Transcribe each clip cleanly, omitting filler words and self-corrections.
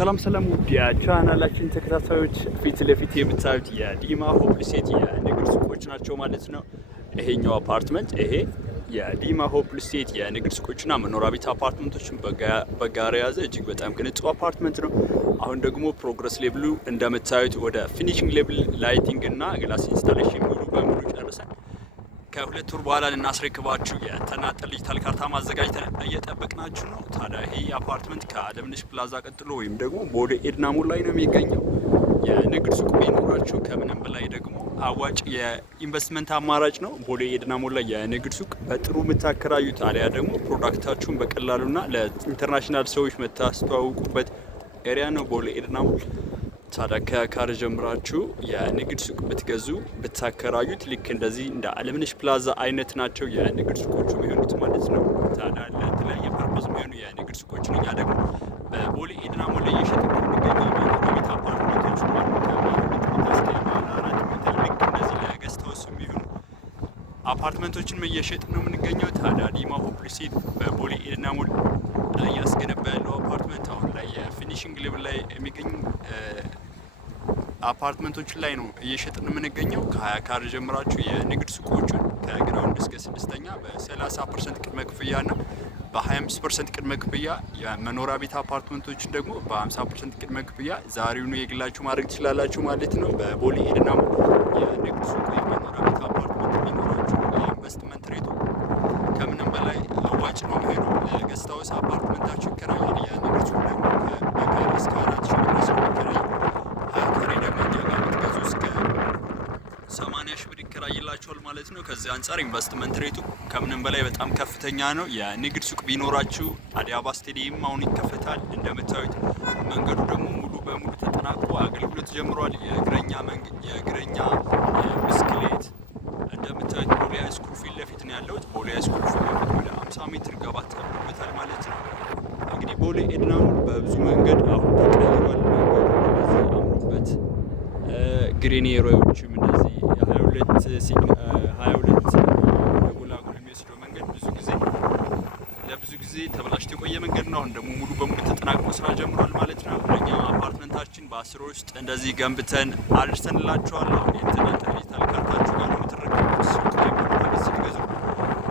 ሰላም ውድ የቻናላችን ተከታታዮች ፊት ለፊት የምታዩት የዲማ ሆፕ ስቴት የንግድ ሱቆች ናቸው ማለት ነው። ይሄኛው አፓርትመንት ይሄ የዲማ ሆፕ ስቴት የንግድ ሱቆችና መኖሪያ ቤት አፓርትመንቶችን በጋራ የያዘ እጅግ በጣም ቅንጡ አፓርትመንት ነው። አሁን ደግሞ ፕሮግረስ ሌቭሉ እንደምታዩት ወደ ፊኒሺንግ ሌቭል ላይቲንግ እና ግላስ ኢንስታሌሽን ሙሉ በሙሉ ጨርሰን ከሁለት ወር በኋላ ልናስረክባችሁ የተናጠል ዲጂታል ካርታ ማዘጋጅተን እየጠበቅናችሁ ነው። ታዲያ ይሄ አፓርትመንት ከአለምነሽ ፕላዛ ቀጥሎ ወይም ደግሞ ቦሌ ኤድና ሞል ላይ ነው የሚገኘው። የንግድ ሱቅ ቢኖራችሁ ከምንም በላይ ደግሞ አዋጭ የኢንቨስትመንት አማራጭ ነው። ቦሌ ኤድና ሞል ላይ የንግድ ሱቅ በጥሩ የምታከራዩት ታዲያ ደግሞ ፕሮዳክታችሁን በቀላሉና ለኢንተርናሽናል ሰዎች የምታስተዋውቁበት ኤሪያ ነው ቦሌ ኤድና ሞል። ታዲያ ከካር ጀምራችሁ የንግድ ሱቅ ብትገዙ ብታከራዩት ልክ እንደዚህ እንደ አለምነሽ ፕላዛ አይነት ናቸው የንግድ ሱቆቹ የሚሆኑት ማለት ነው። ታዲያ ለተለያየ ፐርፖዝ የሚሆኑ የንግድ ሱቆች ነው። እኛ ደግሞ በቦሌ ኤድና ሞል ላይ እየሸጥን ነው የምንገኘው። የመኖሪያ ቤት አፓርትመንቶች ልክ እንደዚህ ለገስት ሃውስ የሚሆኑ አፓርትመንቶችን እየሸጥን ነው የምንገኘው። ታዲያ ዲማ ሆፕ ስቴት በቦሌ ኤድና ሞል ላይ እያስገነባ ያለው አፓርትመንት አሁን ላይ የፊኒሽንግ ሌቭል ላይ የሚገኙ አፓርትመንቶች ላይ ነው እየሸጥን የምንገኘው። ከ20 ካሬ ጀምራችሁ የንግድ ሱቆቹን ከግራውንድ እስከ ስድስተኛ በ30% ቅድመ ክፍያ እና በ25% ቅድመ ክፍያ የመኖሪያ ቤት አፓርትመንቶችን ደግሞ በ50% ቅድመ ክፍያ ዛሬውኑ የግላችሁ ማድረግ ትችላላችሁ ማለት ነው። በቦሌ ኤድና ሞል የንግድ ሱቅ የመኖሪያ ቤት አፓርትመንት ቢኖራችሁ የኢንቨስትመንት ሬቱ ከምንም በላይ አዋጭ ነው የሚሆነው። ለገስት ሃውስ አፓርትመንታችሁ ይከራያል። የንግድ ሱቅ ደግሞ በካሬ እስከ 4,000 ድረስ ነው የሚከራየው። 20 ካሬ ደግሞ እኛ ጋር የምትገዙ እስከ 80,000 ብር ይከራይላችኋል ማለት ነው። ከዚህ አንጻር ኢንቨስትመንት ሬቱ ከምንም በላይ በጣም ከፍተኛ ነው። የንግድ ሱቅ ቢኖራችሁ አዲስ አበባ ስቴዲየም አሁን ይከፈታል። እንደምታዩት መንገዱ ደግሞ ሙሉ በሙሉ ተጠናቆ አገልግሎት ጀምሯል። የእግረኛ ብስክሌት እንደምታዩት ቦሌ ሃይስኩል ፊት ለፊት ነው ያለሁት። ቦሌ ሃይስኩል ፊት ለፊት ወደ 50 ሜትር ገባ ተብሎበታል ማለት ነው። እንግዲህ ቦሌ ኤድና ሞል በብዙ መንገድ አሁን ተቀይሯል። መንገዱ አምሮበት ግሪን ኤሪያዎችም እንደዚህ 22 ጎላጎል የሚወስደው መንገድ ለብዙ ጊዜ ተበላሽቶ የቆየ መንገድ ነው። አሁን ደግሞ ሙሉ በሙሉ ተጠናቅቆ ስራ ጀምሯል ማለት ነው። እኛ አፓርትመንታችን በ10 ውስጥ እንደዚህ ገንብተን አድርሰንላችኋል። አሁን የተናጠል ዲጂታል ካርታችሁ ጋር ነው የምትረከቡት። ሱቅ ላይ መኖሪያ ቤት ስትገዙ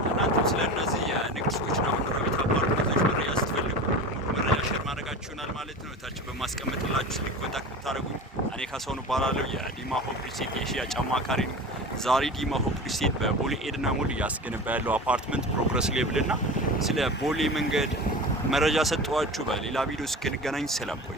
እናንተም ስለ እነዚህ የንግድ ሱቆችና መኖሪያ ቤት አፓርትመንቶች መረጃ ስትፈልጉ ሙሉ መረጃ ሼር ማድረጋችሁናል ማለት ነው። እታች በማስቀመጥላችሁ ስልክ ኮንታክት ብታደርጉኝ እኔ ካሳሁን እባላለሁ። የዲማ ሆፕ ስቴት የሽያጭ አማካሪ ነው። ዛሬ ዲማ ሆፕ ስቴት በቦሌ ኤድና ሞል እያስገነባ ያለው አፓርትመንት ፕሮግረስ ሌቭል እና ስለ ቦሌ መንገድ መረጃ ሰጠዋችሁ። በሌላ ቪዲዮ እስክንገናኝ ሰላም ቆዩ።